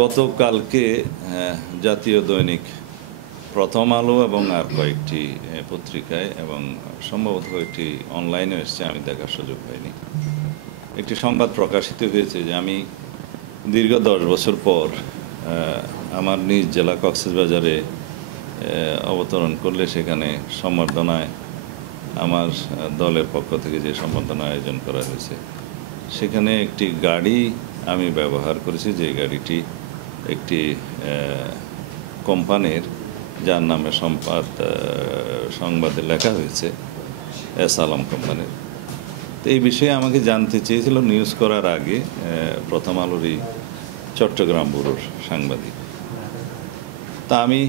গতকালকে জাতীয় দৈনিক প্রথম আলো এবং আর কয়েকটি পত্রিকায় এবং সম্ভবত একটি অনলাইনে এসছে, আমি দেখার সুযোগ পাইনি, একটি সংবাদ প্রকাশিত হয়েছে যে আমি দীর্ঘ 10 বছর পর আমার নিজ জেলা কক্সবাজারে অবতরণ করলে সেখানে সম্বর্ধনায় আমার দলের পক্ষ থেকে যে সম্বর্ধনা আয়োজন করা হয়েছে সেখানে একটি গাড়ি আমি ব্যবহার করেছি, যে গাড়িটি একটি কোম্পানির, যার নামে সংবাদে লেখা হয়েছে এস আলম কোম্পানির। তো এই বিষয়ে আমাকে জানতে চেয়েছিল নিউজ করার আগে প্রথম আলোরই চট্টগ্রাম ব্যুরোর সাংবাদিক। তা আমি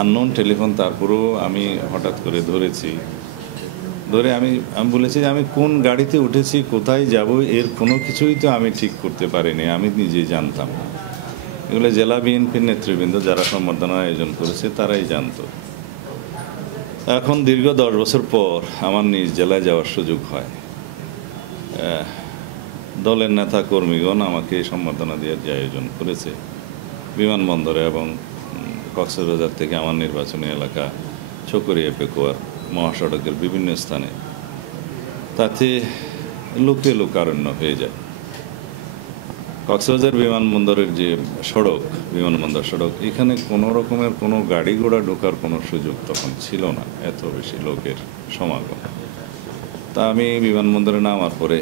আননোন টেলিফোন, তারপরেও আমি হঠাৎ করে ধরে আমি বলেছি যে আমি কোন গাড়িতে উঠেছি, কোথায় যাব, এর কোনো কিছুই তো আমি ঠিক করতে পারিনি, আমি নিজেই জানতাম না। এগুলো জেলা বিএনপির নেতৃবৃন্দ যারা সম্বর্ধনা আয়োজন করেছে তারাই জানত। এখন দীর্ঘ 10 বছর পর আমার নিজ জেলায় যাওয়ার সুযোগ হয়। দলের নেতা কর্মীগণ আমাকে সম্বর্ধনা দেওয়ার যে আয়োজন করেছে বিমানবন্দরে এবং কক্সবাজার থেকে আমার নির্বাচনী এলাকা চকরিয়া পেকুয়ার মহাসড়কের বিভিন্ন স্থানে, তাতে লোকে লোকারণ্য হয়ে যায়। কক্সবাজার বিমানবন্দরের যে বিমানবন্দর সড়ক, এখানে কোনো রকমের কোনো গাড়ি ঘোড়া ঢোকার কোনো সুযোগ তখন ছিল না, এত বেশি লোকের সমাগম। তা আমি বিমানবন্দরে নামার পরে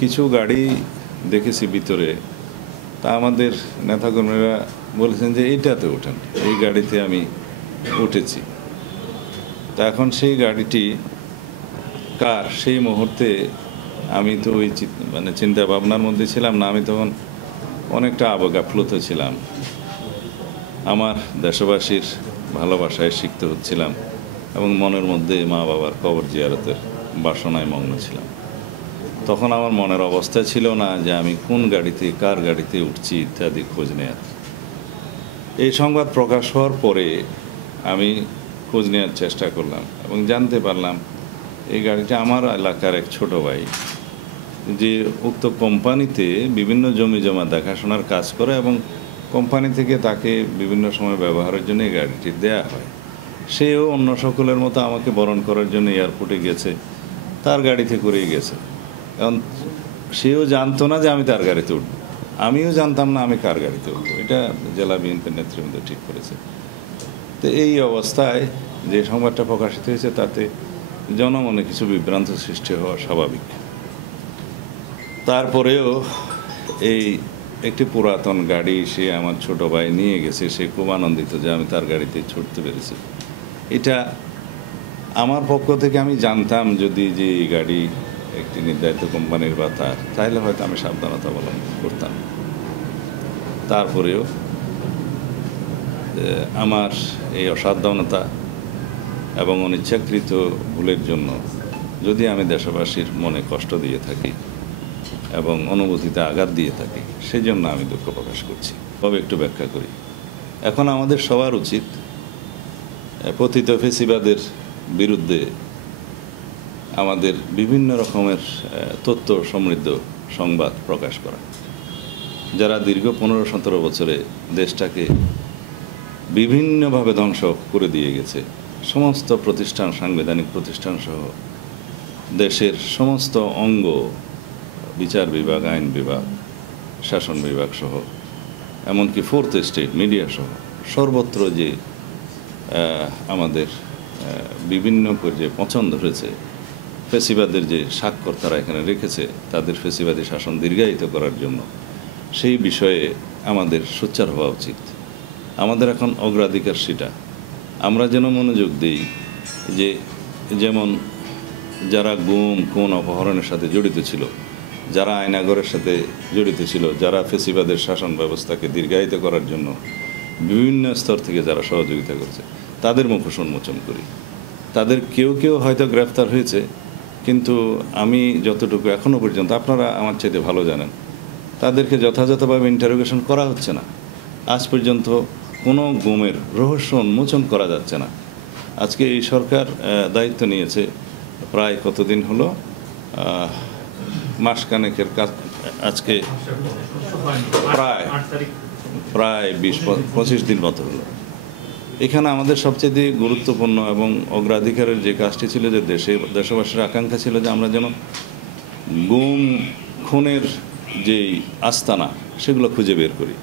কিছু গাড়ি দেখেছি ভিতরে, তা আমাদের নেতাকর্মীরা বলেছেন যে এইটাতে ওঠেন, এই গাড়িতে আমি উঠেছি। তা এখন সেই গাড়িটি কার, সেই মুহূর্তে আমি তো ওই চিন্তা ভাবনার মধ্যে ছিলাম না, আমি তখন অনেকটা আবেগাপ্লুত ছিলাম। আমার দেশবাসীর ভালোবাসায় সিক্ত হচ্ছিলাম এবং মনের মধ্যে মা বাবার কবর জিয়ারতের বাসনায় মগ্ন ছিলাম। তখন আমার মনের অবস্থা ছিল না যে আমি কোন গাড়িতে, কার গাড়িতে উঠছি ইত্যাদি খোঁজ নেয়ার। এই সংবাদ প্রকাশ হওয়ার পরে আমি খোঁজ নেওয়ার চেষ্টা করলাম এবং জানতে পারলাম এই গাড়িটা আমার এলাকার এক ছোট ভাই, যে উক্ত কোম্পানিতে বিভিন্ন জমি জমা দেখাশোনার কাজ করে এবং কোম্পানি থেকে তাকে বিভিন্ন সময় ব্যবহারের জন্য এই গাড়িটি দেয়া হয়। সেও অন্য সকলের মতো আমাকে বরণ করার জন্য এয়ারপোর্টে গেছে, তার গাড়িতে করেই গেছে। এখন সেও জানতো না যে আমি তার গাড়িতে উঠবো, আমিও জানতাম না আমি কার গাড়িতে উঠবো। এটা জেলা বিএনপির নেতৃবৃন্দ ঠিক করেছে। তো এই অবস্থায় যে সংবাদটা প্রকাশিত হয়েছে তাতে জনমনে কিছু বিভ্রান্ত সৃষ্টি হওয়া স্বাভাবিক। তারপরেও এই একটি পুরাতন গাড়ি সে আমার ছোট ভাই নিয়ে গেছে, সে খুব আনন্দিত যে আমি তার গাড়িতে ছুটতে পেরেছি। এটা আমার পক্ষ থেকে আমি জানতাম যদি যে এই গাড়ি একটি নির্ধারিত কোম্পানির বা তাহলে হয়তো আমি সাবধানতা অবলম্বন করতাম। তারপরেও আমার এই অসাবধানতা এবং অনিচ্ছাকৃত ভুলের জন্য যদি আমি দেশবাসীর মনে কষ্ট দিয়ে থাকি এবং অনুভূতিতে আঘাত দিয়ে থাকি, সেই জন্য আমি দুঃখ প্রকাশ করছি। তবে একটু ব্যাখ্যা করি। এখন আমাদের সবার উচিত পতিত ফেসিবাদের বিরুদ্ধে আমাদের বিভিন্ন রকমের তথ্য সমৃদ্ধ সংবাদ প্রকাশ করা। যারা দীর্ঘ 15-17 বছরে দেশটাকে বিভিন্নভাবে ধ্বংস করে দিয়ে গেছে, সমস্ত প্রতিষ্ঠান, সাংবিধানিক প্রতিষ্ঠান সহ দেশের সমস্ত অঙ্গ, বিচার বিভাগ, আইন বিভাগ, শাসন বিভাগ সহ, এমনকি ফোর্থ এস্টেট, মিডিয়া সহ সর্বত্র যে আমাদের বিভিন্ন পর্যায়ে পছন্দ হয়েছে, ফেসিবাদের যে স্বাক্ষর তারা এখানে রেখেছে তাদের ফেসিবাদী শাসন দীর্ঘায়িত করার জন্য, সেই বিষয়ে আমাদের সোচ্চার হওয়া উচিত। আমাদের এখন অগ্রাধিকার সেটা। আমরা যেন মনোযোগ দিই যে যেমন যারা গুম, খুন, অপহরণের সাথে জড়িত ছিল, যারা আয়নাঘরের সাথে জড়িত ছিল, যারা ফেসিবাদের শাসন ব্যবস্থাকে দীর্ঘায়িত করার জন্য বিভিন্ন স্তর থেকে যারা সহযোগিতা করেছে, তাদের মুখোশ উন্মোচন করি। তাদের কেউ কেউ হয়তো গ্রেফতার হয়েছে, কিন্তু আমি যতটুকু এখনও পর্যন্ত, আপনারা আমার চাইতে ভালো জানেন, তাদেরকে যথাযথভাবে ইন্টারোগেশন করা হচ্ছে না। আজ পর্যন্ত কোনো গুমের রহস্য উন্মোচন করা যাচ্ছে না। আজকে এই সরকার দায়িত্ব নিয়েছে, প্রায় কতদিন হলো, মাসখানেকের কাজ, আজকে প্রায় প্রায় 20-25 দিন মতো হলো। এখানে আমাদের সবচেয়ে গুরুত্বপূর্ণ এবং অগ্রাধিকারের যে কাজটি ছিল, যে দেশবাসীর আকাঙ্ক্ষা ছিল যে আমরা যেন গুম খুনের যেই আস্তানা সেগুলো খুঁজে বের করি।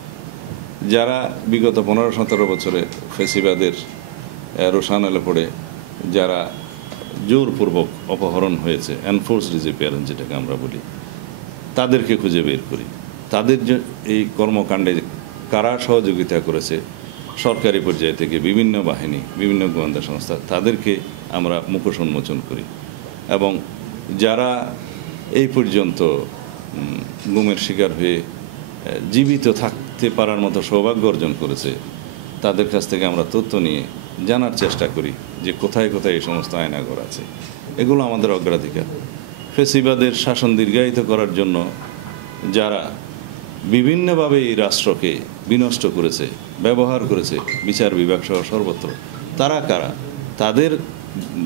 যারা বিগত 15-17 বছরে ফেসিবাদের রোষানলে পড়ে যারা জোরপূর্বক অপহরণ হয়েছে, এনফোর্সড ডিসঅ্যাপিয়ারেন্স যেটাকে আমরা বলি, তাদেরকে খুঁজে বের করি। তাদের যে এই কর্মকাণ্ডে কারা সহযোগিতা করেছে সরকারি পর্যায় থেকে বিভিন্ন বাহিনী, বিভিন্ন গোয়েন্দা সংস্থা, তাদেরকে আমরা মুখোশ উন্মোচন করি। এবং যারা এই পর্যন্ত গুমের শিকার হয়ে জীবিত থাকতে পারার মতো সৌভাগ্য অর্জন করেছে, তাদের কাছ থেকে আমরা তথ্য নিয়ে জানার চেষ্টা করি যে কোথায় কোথায় এই সমস্ত আয়নাঘর আছে। এগুলো আমাদের অগ্রাধিকার। ফেসিবাদের শাসন দীর্ঘায়িত করার জন্য যারা বিভিন্নভাবে এই রাষ্ট্রকে বিনষ্ট করেছে, ব্যবহার করেছে, বিচার বিভাগ সহ সর্বত্র, তারা কারা, তাদের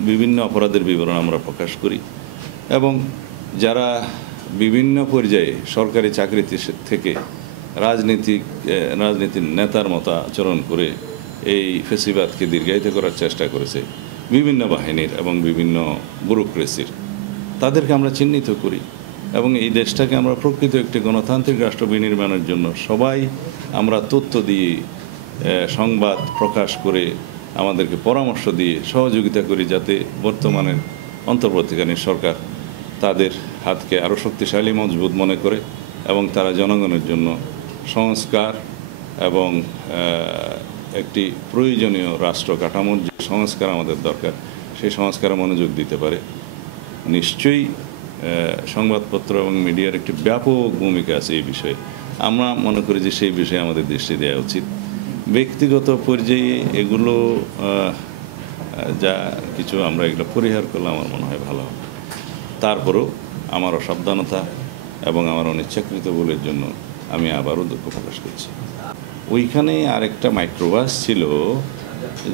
বিভিন্ন অপরাধের বিবরণ আমরা প্রকাশ করি। এবং যারা বিভিন্ন পর্যায়ে সরকারি চাকরি থেকে রাজনীতির নেতার মতো আচরণ করে এই ফেসিবাদকে দীর্ঘায়িত করার চেষ্টা করেছে, বিভিন্ন বাহিনীর এবং বিভিন্ন ব্যুরোক্রেসির, তাদেরকে আমরা চিহ্নিত করি। এবং এই দেশটাকে আমরা প্রকৃত একটি গণতান্ত্রিক রাষ্ট্র বিনির্মাণের জন্য সবাই আমরা তথ্য দিয়ে, সংবাদ প্রকাশ করে, আমাদেরকে পরামর্শ দিয়ে সহযোগিতা করি, যাতে বর্তমানের অন্তর্বর্তীকালীন সরকার তাদের হাতকে আরও শক্তিশালী মজবুত মনে করে এবং তারা জনগণের জন্য সংস্কার এবং একটি প্রয়োজনীয় রাষ্ট্র কাঠামোর যে সংস্কার আমাদের দরকার, সেই সংস্কারে মনোযোগ দিতে পারে। নিশ্চয়ই সংবাদপত্র এবং মিডিয়ার একটি ব্যাপক ভূমিকা আছে এই বিষয়ে। আমরা মনে করি যে সেই বিষয়ে আমাদের দৃষ্টি দেওয়া উচিত। ব্যক্তিগত পর্যায়ে এগুলো যা কিছু আমরা এগুলো পরিহার করলে আমার মনে হয় ভালো হবে। তারপরেও আমার অসাবধানতা এবং আমার অনিচ্ছাকৃত ভুলের জন্য আমি আবারও দুঃখ প্রকাশ করছি। ওইখানে আরেকটা মাইক্রোবাস ছিল,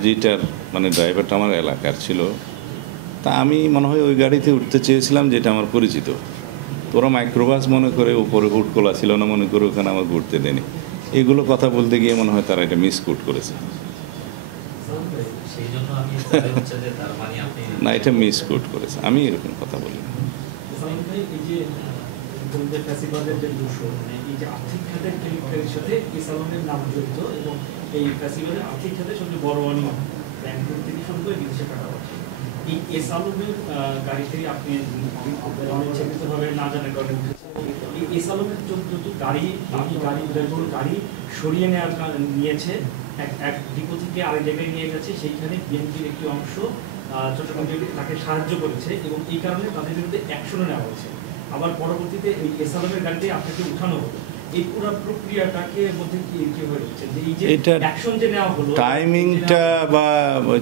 যেটার মানে ড্রাইভারটা আমার এলাকার ছিল। তা আমি মনে হয় ওই গাড়িতে উঠতে চেয়েছিলাম, যেটা আমার পরিচিত। তোরা মাইক্রোবাস মনে করে, উপরে হুট খোলা ছিল না মনে করে, ওখানে আমার ঘুরতে দেয়নি। এগুলো কথা বলতে গিয়ে মনে হয় তারা এটা মিসকুট করেছে। না, এটা মিসকুট করেছে, আমি এরকম কথা বলি না। গাড়ি সরিয়ে নিয়েছে, এক ডিপো থেকে আরেক জায়গায় নিয়ে গেছে, সেইখানে বিএনপির একটি অংশ চট্টগ্রাম তাকে সাহায্য করেছে এবং এই কারণে তাদের বিরুদ্ধে অ্যাকশনও নেওয়া হয়েছে। আবার পরবর্তীতে এই এসালামের গাড়িতে আপনাকে উঠানো হলো। এই পুরো প্রক্রিয়াটাকে মধ্যে কি হয়ে যাচ্ছে যে এই যে অ্যাকশন যে নেওয়া হলো, টাইমিংটা বা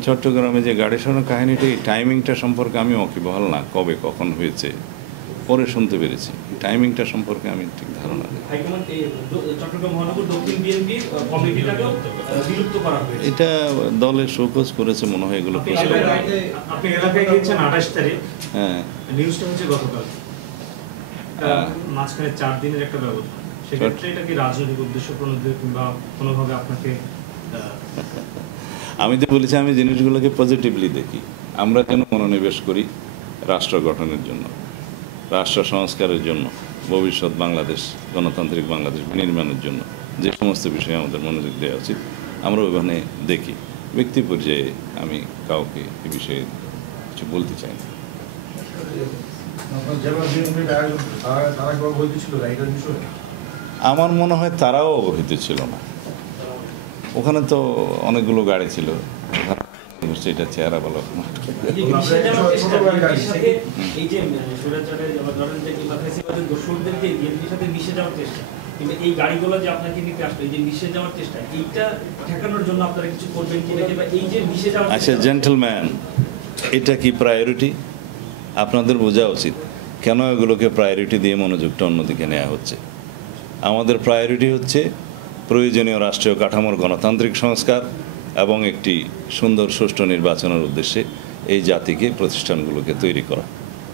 চট্টগ্রামে যে গাড়ি সরানোর কাহিনীটা, এই টাইমিংটা সম্পর্কে আমি ওয়াকিবহাল না, কবে কখন হয়েছে পরে শুনতে পেরেছি। টাইমিংটা সম্পর্কে আমি ঠিক ধারণা নেই। চট্টগ্রাম মহানগর দক্ষিণ বিএনপির কমিটিটাকেও বিলুপ্ত করা হয়েছে, এটা দলের শোকজ করেছে মনে হয়। এগুলো আপনি এলাকায় গিয়েছেন 28 তারিখ, হ্যাঁ, নিউজটা হচ্ছে গতকাল, মাঝখানে 4 দিনের একটা ব্যবধান। সেক্ষেত্রে এটা কি রাজনৈতিক উদ্দেশ্য প্রণোদিত কিংবা কোনোভাবে আপনাকে? আমি তো বলেছি, আমি জিনিসগুলোকে পজিটিভলি দেখি। আমরা যেন মনোনিবেশ করি রাষ্ট্র গঠনের জন্য, রাষ্ট্র সংস্কারের জন্য, ভবিষ্যৎ বাংলাদেশ, গণতান্ত্রিক বাংলাদেশ বিনির্মাণের জন্য যে সমস্ত বিষয়ে আমাদের মনোযোগ দেওয়া উচিত, আমরা ওইখানে দেখি। ব্যক্তি পর্যায়ে আমি কাউকে এ বিষয়ে কিছু বলতে চাই না। আমার মনে হয় তারাও অবহিত ছিল না। ওখানে তো অনেকগুলো গাড়ি ছিল, সেটা চেহারা বলো। এই গাড়িগুলো যে আপনাকে নিতে আসলো, এই যে মিশে যাওয়ার চেষ্টা, এইটা ঠেকানোর জন্য আপনারা কিছু করবেন কিনা, কিংবা এই যে মিশে যাওয়ার? আচ্ছা জেন্টলম্যান, এটা কি প্রায়োরিটি? আপনাদের বোঝা উচিত কেন এগুলোকে প্রায়োরিটি দিয়ে মনোযোগটা অন্যদিকে নেওয়া হচ্ছে। আমাদের প্রায়োরিটি হচ্ছে প্রয়োজনীয় রাষ্ট্রীয় কাঠামোর গণতান্ত্রিক সংস্কার এবং একটি সুন্দর সুষ্ঠু নির্বাচনের উদ্দেশ্যে এই জাতিকে, প্রতিষ্ঠানগুলোকে তৈরি করা।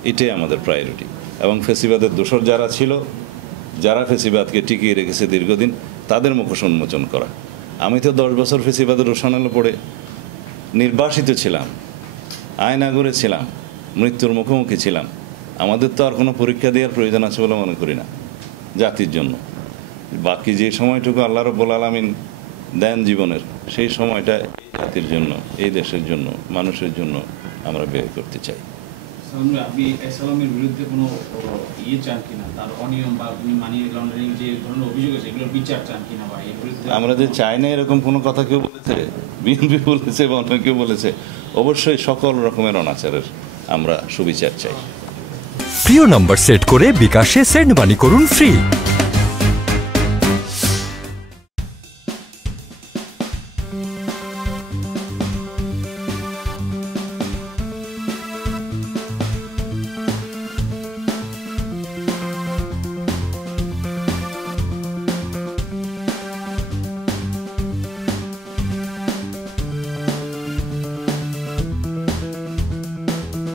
এটাই আমাদের প্রায়োরিটি। এবং ফেসিবাদের দোসর যারা ছিল, যারা ফেসিবাদকে টিকিয়ে রেখেছে দীর্ঘদিন, তাদের মুখোশ উন্মোচন করা। আমি তো 10 বছর ফেসিবাদের রোশানলে পড়ে নির্বাসিত ছিলাম, আয়নাগরে ছিলাম, মৃত্যুর মুখোমুখি ছিলাম। আমাদের তো আর কোনো পরীক্ষা দেওয়ার প্রয়োজন আছে বলে মনে করি না জাতির জন্য। বাকি যে সময়টুকু আল্লাহ রাব্বুল আলামিন দেন জীবনের, সেই সময়টা এই জাতির জন্য, এই দেশের জন্য, মানুষের জন্য আমরা ব্যয় করতে চাই। আপনি সালামের বিরুদ্ধে কোনো চান কিনা, তার অনিয়ম বা মানি লন্ডারিং যে ধরনের অভিযোগ আছে এগুলোর বিচার চান কিনা, বা এর বিরুদ্ধে? আমরা যে চাই না এরকম কোনো কথা কেউ বলেছে? বিএনপি বলেছে বা অন্য কেউ বলেছে? অবশ্যই সকল রকমের অনাচারের আমরা সুবিচার চাই। প্রিয় নাম্বার সেট করে বিকাশে সেন্ড মানি করুন ফ্রি।